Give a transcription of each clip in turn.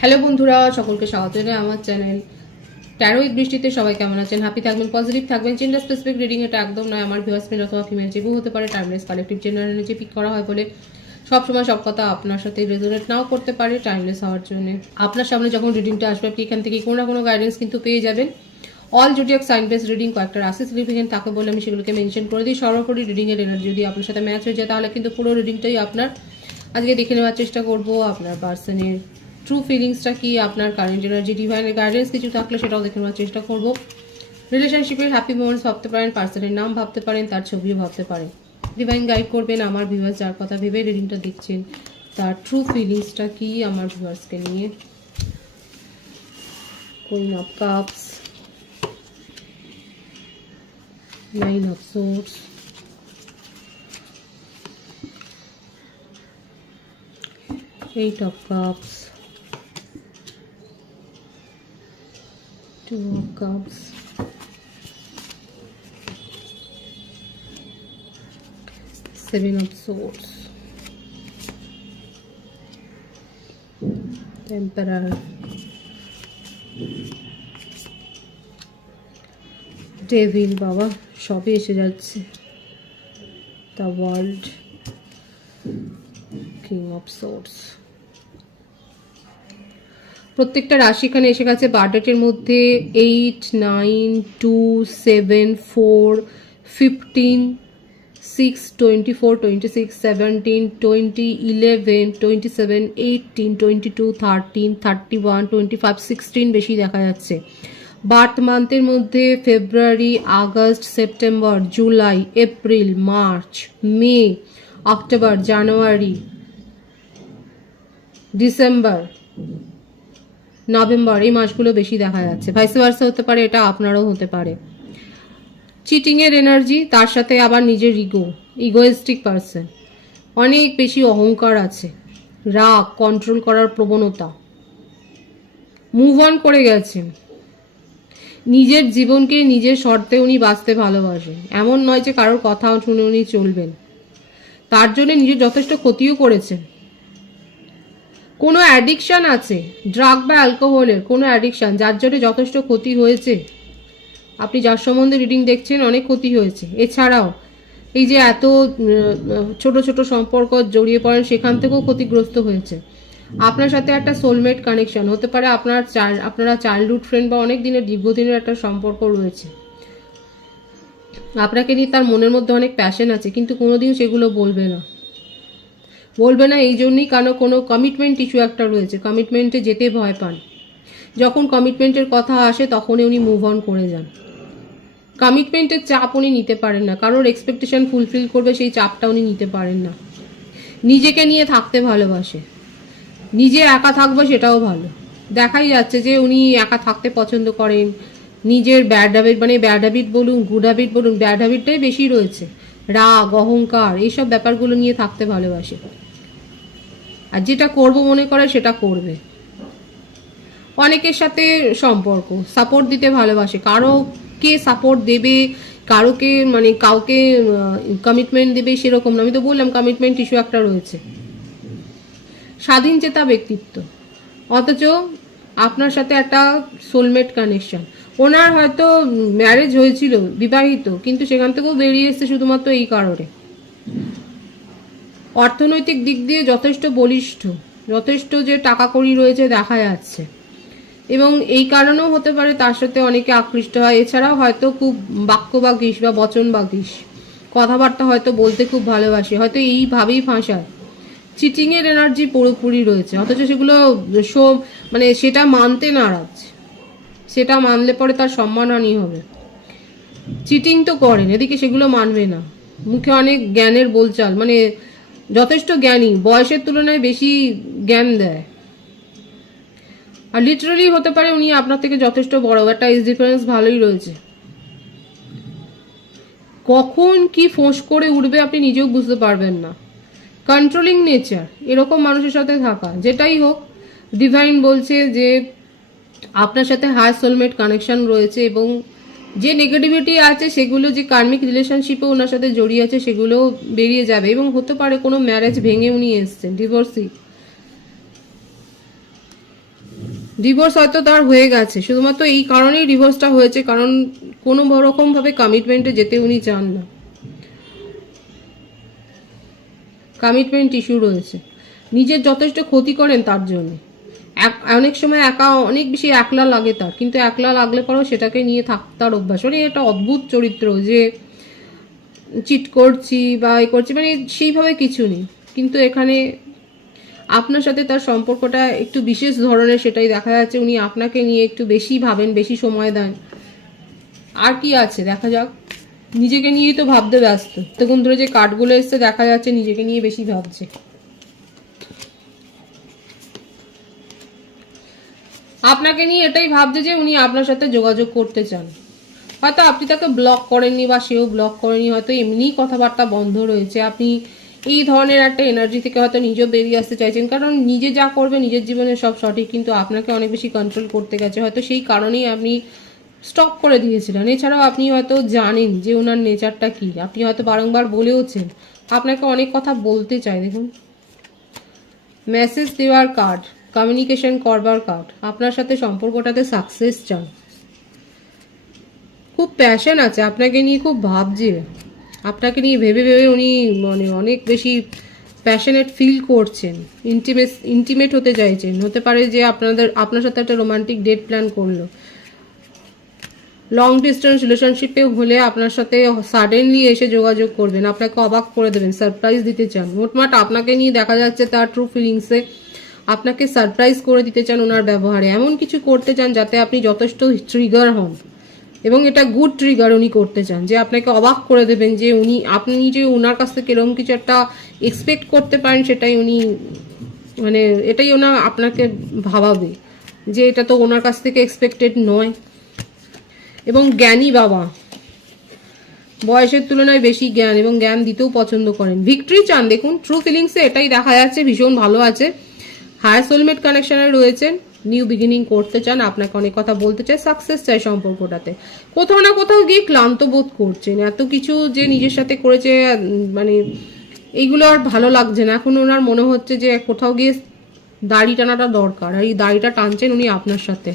Hello বন্ধুরা, সকলকে স্বাগত জানাই আমার চ্যানেল ট্যারো উইথ বৃষ্টিতে। সবাই কেমন আছেন? হ্যাপি থাকবেন, পজিটিভ থাকবেন। জেন্ডার স্পেসিফিক রিডিং এটা একদম নয়। আমার ভিউয়ার্স মেল অথবা ফিমেল যেগুলো হতে পারে, টাইমলেস কালেকটিভ জেনারেল নিচে পিক করা হয় বলে সবসময় সব কথা আপনার সাথে রেজোনেট নাও করতে পারে টাইমলেস হওয়ার জন্য। আপনার সামনে যখন রিডিংটা আসবে আপনি এখান থেকে কোনো না কোনো গাইডেন্স কিন্তু পেয়ে যাবেন। All zodiac sign base reading, কয়েকটা রাশি সিগনিফিকেন্ট থাকে বলে আমি সেগুলোকে মেনশন করে দিই। সর্বোপরি রিডিংয়ের এনার্জি যদি আপনার সাথে ম্যাচ হয়ে যায় তাহলে কিন্তু পুরো রিডিংটাই আপনার। আজকে দেখে নেওয়ার চেষ্টা করবো আপনার পার্সনের ট্রু ফিলিংসটা কি, আপনার কারেন্ট এনার্জি, ডিভাইনের গাইডেন্স কিছু থাকলে সেটাও দেখে নেওয়ার চেষ্টা করবো। রিলেশনশিপের হ্যাপি মোমেন্টস ভাবতে পারেন, পার্সনের নাম ভাবতে পারেন, তার ছবিও ভাবতে পারেন। ডিভাইন গাইড করবেন আমার ভিউয়ার্স যার কথা ভেবে রিডিংটা দেখছেন, তার ট্রু ফিলিংসটা কি আমার ভিউয়ার্সকে নিয়ে। Queen of cups, nine of swords, eight of cups, two of cups, seven of swords, emperor, devil, বাবা সবই এসে যাচ্ছে, the world, king of swords। প্রত্যেকটা রাশি এখানে এসে গেছে বার্থডেটের মধ্যে 8, 9, 2, 7, 4, 15, 6, 24, 26, 17, 20, 11, 27, 18, 22, 13, 31, 25, 16 বেশি দেখা যাচ্ছে। বার্থ মান্থের মধ্যে February, August, September, July, April, March, May, October, January, December, November, এই মাসগুলো বেশি দেখা যাচ্ছে। ভাইস ভার্সা হতে পারে, এটা আপনারও হতে পারে। চিটিংয়ের এনার্জি, তার সাথে আবার নিজের ইগোয়েস্টিক পারসন, অনেক বেশি অহংকার আছে, রাগ, কন্ট্রোল করার প্রবণতা, মুভ অন করে গেছেন। নিজের জীবনকে নিজের শর্তে উনি বাঁচতে ভালোবাসেন, এমন নয় যে কারোর কথা শুনে উনি চলবেন। তার জন্য নিজের যথেষ্ট ক্ষতিও করেছেন। কোনো অ্যাডিকশান আছে, ড্রাগ বা অ্যালকোহলের কোনো অ্যাডিকশান, যার জন্য যথেষ্ট ক্ষতি হয়েছে। আপনি যার সম্বন্ধে রিডিং দেখছেন অনেক ক্ষতি হয়েছে। এছাড়াও এই যে এত ছোট ছোট সম্পর্ক জড়িয়ে পড়েন সেখান থেকেও ক্ষতিগ্রস্ত হয়েছে। আপনার সাথে একটা সোলমেট কানেকশন হতে পারে, আপনারা চাইল্ডহুড ফ্রেন্ড বা অনেক দিনের দীর্ঘদিনের একটা সম্পর্ক রয়েছে। আপনাকে নিয়ে তার মনের মধ্যে অনেক প্যাশন আছে, কিন্তু কোনোদিন সেগুলো বলবে না এই জন্যই কারণ কোনো কমিটমেন্ট ইস্যু একটা রয়েছে, কমিটমেন্টে যেতে ভয় পান। যখন কমিটমেন্টের কথা আসে তখনই উনি মুভ অন করে যান। কমিটমেন্টের চাপ উনি নিতে পারেন না, কারোর এক্সপেকটেশন ফুলফিল করবে সেই চাপটা উনি নিতে পারেন না। নিজেকে নিয়ে থাকতে ভালোবাসে, নিজে একা থাকবে সেটাও ভালো। দেখাই যাচ্ছে যে উনি একা থাকতে পছন্দ করেন। নিজের ব্যাড হ্যাবিট বলুন, গুড হ্যাবিট বলুন, ব্যাড হ্যাবিটটাই বেশি রয়েছে। রাগ, অহংকার, এইসব ব্যাপারগুলো নিয়ে থাকতে ভালোবাসে। আর যেটা করব মনে করে সেটা করবে। অনেকের সাথে সম্পর্ক, সাপোর্ট দিতে ভালোবাসে। কারোকে সাপোর্ট দেবে, কাউকে কমিটমেন্ট দেবে সেরকম না। আমি তো বললাম কমিটমেন্ট ইস্যু একটা রয়েছে। স্বাধীন চেতা ব্যক্তিত্ব, অথচ আপনার সাথে একটা সোলমেট কানেকশন। ওনার হয়তো ম্যারেজ হয়েছিল, বিবাহিত, কিন্তু সেখান থেকেও বেরিয়ে এসছে শুধুমাত্র এই কারণে। অর্থনৈতিক দিক দিয়ে যথেষ্ট বলিষ্ঠ, যথেষ্ট যে টাকা কড়ি রয়েছে দেখা যাচ্ছে, এবং এই কারণেও হতে পারে তার সাথে অনেকে আকৃষ্ট হয়। এছাড়াও হয়তো খুব বাক্যবাগীশ বা বচনবাগীশ, কথাবার্তা হয়তো বলতে খুব ভালোবাসে, হয়তো এইভাবেই ফাঁসায়। চিটিংয়ের এনার্জি পুরোপুরি রয়েছে, অথচ সেগুলো সেটা মানতে নারাজ। সেটা মানলে পরে তার সম্মানহানি হবে। চিটিং তো করেন, এদিকে সেগুলো মানবে না। মুখে অনেক জ্ঞানের বলচাল, যথেষ্ট জ্ঞানী, বয়সের তুলনায় বেশি জ্ঞান দেয়। আর লিটারালি হতে পারে উনি আপনার থেকে যথেষ্ট বড়, একটা এজ ডিফারেন্স ভালোই রয়েছে। কখন কি ফোঁস করে উঠবে আপনি নিজেও বুঝতে পারবেন না। কন্ট্রোলিং নেচার, এরকম মানুষের সাথে থাকা, যেটাই হোক ডিভাইন বলছে যে আপনার সাথে হাই সোলমেট কানেকশন রয়েছে, এবং যে নেগেটিভিটি আছে সেগুলো, যে কার্মিক রিলেশনশিপে ওনার সাথে জড়িয়ে আছে সেগুলো বেরিয়ে যাবে। এবং হতে পারে কোনো ম্যারেজ ভেঙে উনি এসছেন, ডিভোর্সি। ডিভোর্স হয়তো তার হয়ে গেছে, শুধুমাত্র এই কারণেই ডিভোর্সটা হয়েছে, কারণ কোনো রকম ভাবে কমিটমেন্টে যেতে উনি চান না, কমিটমেন্ট ইস্যু রয়েছে, নিজের যথেষ্ট ক্ষতি করেন তার জন্য। অনেক সময় একা অনেক বেশি একলা লাগে তার, কিন্তু একলা লাগলে পরেও সেটাকে নিয়ে তার অভ্যাস, মানে এটা অদ্ভুত চরিত্র যে চিট করছি বা এ করছি, মানে সেইভাবে কিছু নেই, কিন্তু এখানে আপনার সাথে তার সম্পর্কটা একটু বিশেষ ধরনের, সেটাই দেখা যাচ্ছে। উনি আপনাকে নিয়ে একটু বেশি ভাবেন, বেশি সময় দেন। আর কি আছে দেখা যাক, নিজেকে নিয়েই তো ভাবতে ব্যস্ত, তখন ধরে যে কার্ডগুলো এসছে দেখা যাচ্ছে নিজেকে নিয়ে বেশি ভাবছে। আপনাকে নিয়ে এটাই ভাবছে যে উনি আপনার সাথে যোগাযোগ করতে চান, হয়তো আপনি তাকে ব্লক করেননি বা সেও ব্লক করেনি, হয়তো এমনিই কথাবার্তা বন্ধ রয়েছে। আপনি এই ধরনের একটা এনার্জি থেকে হয়তো নিজেও বেরিয়ে আসতে চাইছেন, কারণ নিজে যা করবে নিজের জীবনে সব সঠিক, কিন্তু আপনাকে অনেক বেশি কন্ট্রোল করতে গেছে, হয়তো সেই কারণেই আপনি স্টপ করে দিয়েছিলেন। এছাড়াও আপনি হয়তো জানেন যে ওনার নেচারটা কি, আপনি হয়তো বারংবার বলেওছেন, আপনাকে অনেক কথা বলতে চায়। দেখুন, মেসেজ দেওয়ার কার্ড, কমিউনিকেশন করবার কার্ড, আপনার সাথে সম্পর্কটাতে সাকসেস চান, খুব প্যাশন আছে আপনাকে নিয়ে, খুব ভাবছে আপনাকে নিয়ে, ভেবে ভেবে উনি মানে অনেক বেশি প্যাশনেট ফিল করছেন, ইন্টিমেট হতে চাইছেন। হতে পারে যে আপনার সাথে একটা রোমান্টিক ডেট প্ল্যান করলো, লং ডিস্টেন্স রিলেশনশিপে হলে আপনার সাথে সাডেনলি এসে যোগাযোগ করবেন, আপনাকে অবাক করে দেবেন, সারপ্রাইজ দিতে চান। মোটমাট আপনাকে নিয়ে দেখা যাচ্ছে তার ট্রু ফিলিংসে আপনাকে সারপ্রাইজ করে দিতে চান ওনার ব্যবহারে, এমন কিছু করতে চান যাতে আপনি যথেষ্ট ট্রিগার হন, এবং এটা গুড ট্রিগার উনি করতে চান, যে আপনাকে অবাক করে দেবেন, যে আপনি যে ওনার কাছ থেকে এরকম কিছু একটা এক্সপেক্ট করতে পারেন, সেটাই উনি মানে এটাই ওনার আপনাকে ভাবাবে যে এটা তো ওনার কাছ থেকে এক্সপেক্টেড নয়। এবং জ্ঞানী বাবা, বয়সের তুলনায় বেশি জ্ঞান, এবং জ্ঞান দিতেও পছন্দ করেন, ভিক্টরি চান। দেখুন ট্রু ফিলিংসে এটাই দেখা যাচ্ছে, ভীষণ ভালো আছে, হায়ার সোলমেট কানেকশনে রয়েছেন, নিউ বিগিনিং করতে চান, আপনাকে অনেক কথা বলতে চায়, সাকসেস চাই সম্পর্কটাতে। কোথাও না কোথাও গিয়ে ক্লান্ত বোধ করছেন, এত কিছু যে নিজের সাথে করেছে, মানে এইগুলো আর ভালো লাগছে না, এখন ওনার মনে হচ্ছে যে কোথাও গিয়ে দাড়ি টানাটা দরকার, আর এই দাড়িটা টানছেন উনি আপনার সাথে।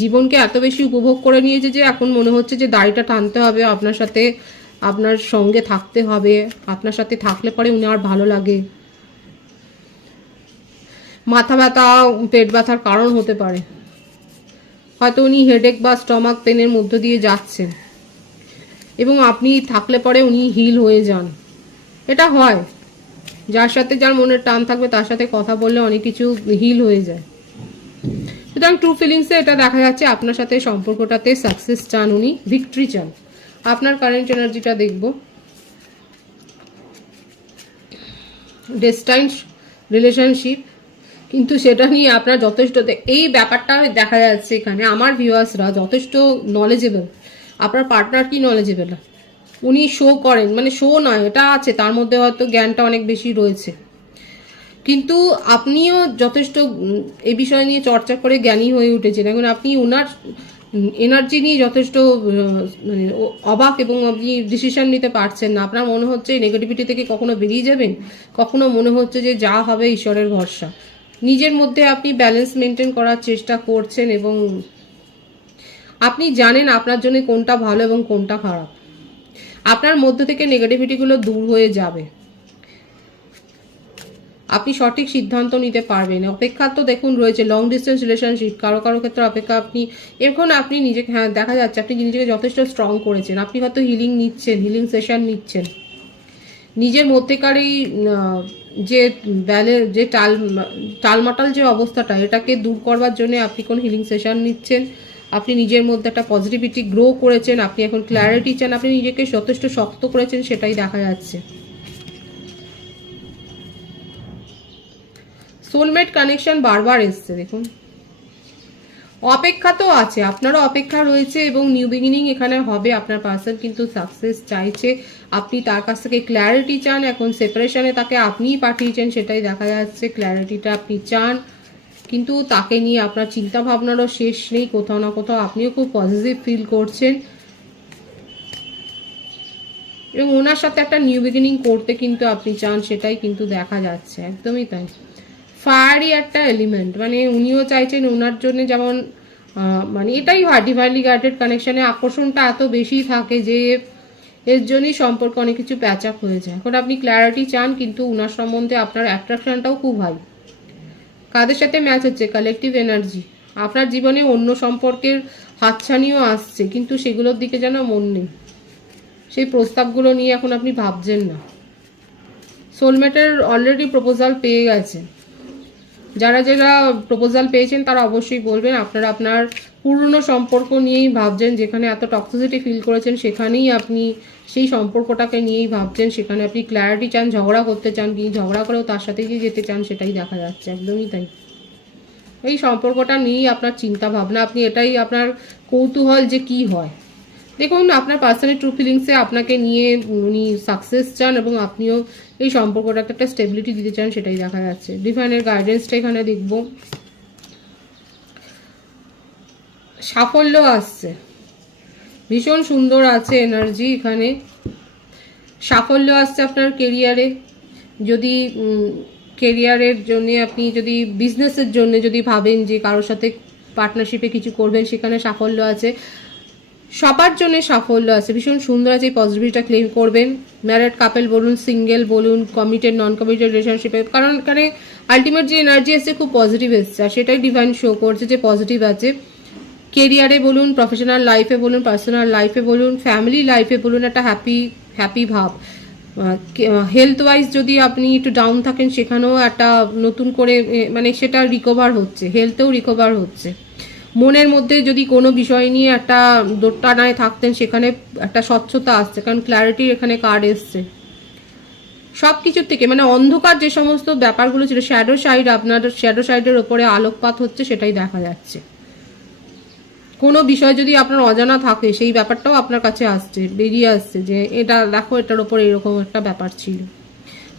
জীবনকে এত বেশি উপভোগ করে নিয়েছে যে এখন মনে হচ্ছে যে দাড়িটা টানতে হবে, আপনার সাথে আপনার সঙ্গে থাকতে হবে, আপনার সাথে থাকলে পরে উনি আর ভালো লাগে। মাথা ব্যথা, পেট ব্যথার কারণ হতে পারে, হয়তো উনি হেডেক বা স্টমাক পেনের মধ্য দিয়ে যাচ্ছেন, এবং আপনি থাকলে পরে উনি হিল হয়ে যান। এটা হয়, যার সাথে যার মনের টান থাকবে তার সাথে কথা বললে অনেক কিছু হিল হয়ে যায়। সুতরাং ট্রু ফিলিংসে এটা দেখা যাচ্ছে আপনার সাথে সম্পর্কটাতে সাকসেস চান উনি, ভিক্টরি চান। আপনার কারেন্ট এনার্জিটা দেখব, ডেস্টাইন রিলেশনশিপ, কিন্তু সেটা নিয়ে আপনার যথেষ্ট এই ব্যাপারটা দেখা যাচ্ছে এখানে আমার ভিউয়ার্সরা যথেষ্ট নলেজেবল। আপনার পার্টনার কি নলেজেবল, উনি শো করেন, মানে শো নয়, এটা আছে তার মধ্যে, হয়তো জ্ঞানটা অনেক বেশি রয়েছে, কিন্তু আপনিও যথেষ্ট এই বিষয় নিয়ে চর্চা করে জ্ঞানী হয়ে উঠেছেন। এখন আপনি ওনার এনার্জি নিয়ে যথেষ্ট মানে অবাক, এবং আপনি ডিসিশন নিতে পারছেন না। আপনার মনে হচ্ছে নেগেটিভিটি থেকে কখনো বেরিয়ে যাবেন, কখনো মনে হচ্ছে যে যা হবে ঈশ্বরের ভরসা। নিজের মধ্যে আপনি ব্যালেন্স মেনটেন করার চেষ্টা করছেন, এবং আপনি জানেন আপনার জন্য কোনটা ভালো এবং কোনটা খারাপ। আপনার মধ্যে থেকে নেগেটিভিটিগুলো দূর হয়ে যাবে, আপনি সঠিক সিদ্ধান্ত নিতে পারবেন। অপেক্ষা তো দেখুন রয়েছে, লং ডিস্টেন্স রিলেশনশিপ, কারো কারো ক্ষেত্রে অপেক্ষা। আপনি এখন আপনি নিজেকে, হ্যাঁ দেখা যাচ্ছে আপনি নিজেকে যথেষ্ট স্ট্রং করেছেন, আপনি হয়তো হিলিং নিচ্ছেন, হিলিং সেশন নিচ্ছেন, নিজের মধ্যেকার এই যে টালমাটাল যে অবস্থাটা, এটাকে দূর করবার জন্য আপনি কোন হিলিং সেশন নিচ্ছেন, আপনি নিজের মধ্যে একটা পজিটিভিটি গ্রো করেছেন, আপনি এখন ক্ল্যারিটি চান, আপনি নিজেকে যথেষ্ট শক্ত করেছেন, সেটাই দেখা যাচ্ছে। সোলমেট কানেকশন বারবার এসছে, দেখুন অপেক্ষা তো আছে, আপনারও অপেক্ষা রয়েছে, এবং নিউ বিগিনিং এখানে হবে। আপনার পার্সন কিন্তু সাকসেস চাইছে, আপনি তার কাছ থেকে ক্ল্যারিটি চান। এখন সেপারেশনে তাকে আপনিই পাঠিয়েছেন, সেটাই দেখা যাচ্ছে, ক্ল্যারিটিটা আপনি চান, কিন্তু তাকে নিয়ে আপনার চিন্তা ভাবনারও শেষ নেই। কোথাও না কোথাও আপনিও খুব পজিটিভ ফিল করছেন, এবং ওনার সাথে একটা নিউ বিগিনিং করতে কিন্তু আপনি চান, সেটাই কিন্তু দেখা যাচ্ছে, একদমই তাই। ফায়ারি একটা এলিমেন্ট, মানে উনিও চাইছেন ওনার জন্য যেমন মানে এটাই হয় ডিভাইনলি গাইডেড কানেকশনে আকর্ষণটা এত বেশি থাকে যে এর জন্যই সম্পর্ক অনেক কিছু প্যাচ আপ হয়ে যায়। এখন আপনি ক্ল্যারিটি চান, কিন্তু উনার সম্বন্ধে আপনার অ্যাট্রাকশনটাও খুব হাই। কাদের সাথে ম্যাচ হচ্ছে? Collective energy. আপনার জীবনে অন্য সম্পর্কের হাতছানিও আসছে, কিন্তু সেগুলোর দিকে যেন মন নেই, সেই প্রস্তাবগুলো নিয়ে এখন আপনি ভাবছেন না। সোলমেটের অলরেডি প্রপোজাল পেয়ে গেছেন। যারা যারা প্রপোজাল পেয়েছেন তারা অবশ্যই বলবেন। আপনারা আপনার পুরনো সম্পর্ক নিয়েই ভাবছেন, যেখানে এত টক্সিসিটি ফিল করেছেন সেখানেই আপনি সেই সম্পর্কটাকে নিয়েই ভাবছেন, সেখানে আপনি ক্ল্যারিটি চান, ঝগড়া করতে চান, কি ঝগড়া করেও তার সাথে গিয়ে যেতে চান, সেটাই দেখা যাচ্ছে। একদমই তাই। এই সম্পর্কটা নিয়েই আপনার চিন্তা ভাবনা, আপনি এটাই আপনার কৌতূহল যে কি হয়। দেখুন, আপনার পার্সোনাল ট্রু ফিলিংসে আপনাকে নিয়ে উনি সাকসেস চান এবং আপনিও এই সম্পর্কটাকে একটা স্টেবিলিটি দিতে চান, সেটাই দেখা যাচ্ছে। ডিভাইনের গাইডেন্সটা এখানে দেখব। সাফল্য আসছে, ভীষণ সুন্দর আছে এনার্জি এখানে। সাফল্য আসছে আপনার কেরিয়ারে। যদি কেরিয়ারের জন্য আপনি যদি বিজনেসের জন্য যদি ভাবেন যে কারোর সাথে পার্টনারশিপে কিছু করবেন, সেখানে সাফল্য আছে। সবার জন্য সাফল্য আছে, ভীষণ সুন্দর আছে। এই পজিটিভিটিটা ক্লেম করবেন। ম্যারিড কাপল বলুন, সিঙ্গেল বলুন, কমিটেড নন কমিটেড রিলেশনশিপে, কারণ এখানে আলটিমেট যে এনার্জি এসছে খুব পজিটিভ এসছে, আর সেটাই ডিভাইন শো করছে যে পজিটিভ আছে। কেরিয়ারে বলুন, প্রফেশনাল লাইফে বলুন, পার্সোনাল লাইফে বলুন, ফ্যামিলি লাইফে বলুন, একটা হ্যাপি ভাব। হেলথ ওয়াইজ যদি আপনি একটু ডাউন থাকেন, সেখানেও একটা নতুন করে মানে সেটা রিকভার হচ্ছে, হেলথেও রিকভার হচ্ছে। মনের মধ্যে যদি কোনো বিষয় নিয়ে একটা দোটানায় থাকতেন, সেখানে একটা স্বচ্ছতা আসছে, কারণ ক্ল্যারিটির এখানে কার্ড এসছে। সব কিছুর থেকে মানে অন্ধকার যে সমস্ত ব্যাপারগুলো ছিল, শ্যাডো সাইড, আপনার শ্যাডো সাইডের ওপরে আলোকপাত হচ্ছে, সেটাই দেখা যাচ্ছে। কোনো বিষয় যদি আপনার অজানা থাকে, সেই ব্যাপারটাও আপনার কাছে আসছে, বেরিয়ে আসছে যে এটা দেখো, এটার ওপর এরকম একটা ব্যাপার ছিল।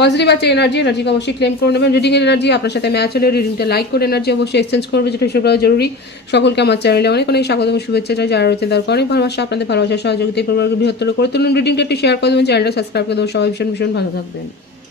পজিটিভ আছে এনার্জিকে অবশ্যই ক্লেম করে নেবেন। রিডিংয়ের এনার্জি আপনার সাথে ম্যাচ হলে রিডিংটা লাইক করে এনার্জি অবশ্যই এক্সচেঞ্জ করবে, যেটা হিসেবে জরুরি। সকলকে আমার চ্যানেলে অনেক অনেক স্বাগত এবং শুভেচ্ছা চাই। যারা রয়েছে তাদেরকে অনেক ভালোবাসা, আপনাদের ভালোবাসা সহযোগিতা পরিবারকে বৃহত্তর করে তুলুন। রিডিংটা একটু শেয়ার করে দেবেন, চ্যানেলটা সাবস্ক্রাইব করে দেবেন। সবাই ভীষণ ভীষণ ভালো থাকবেন।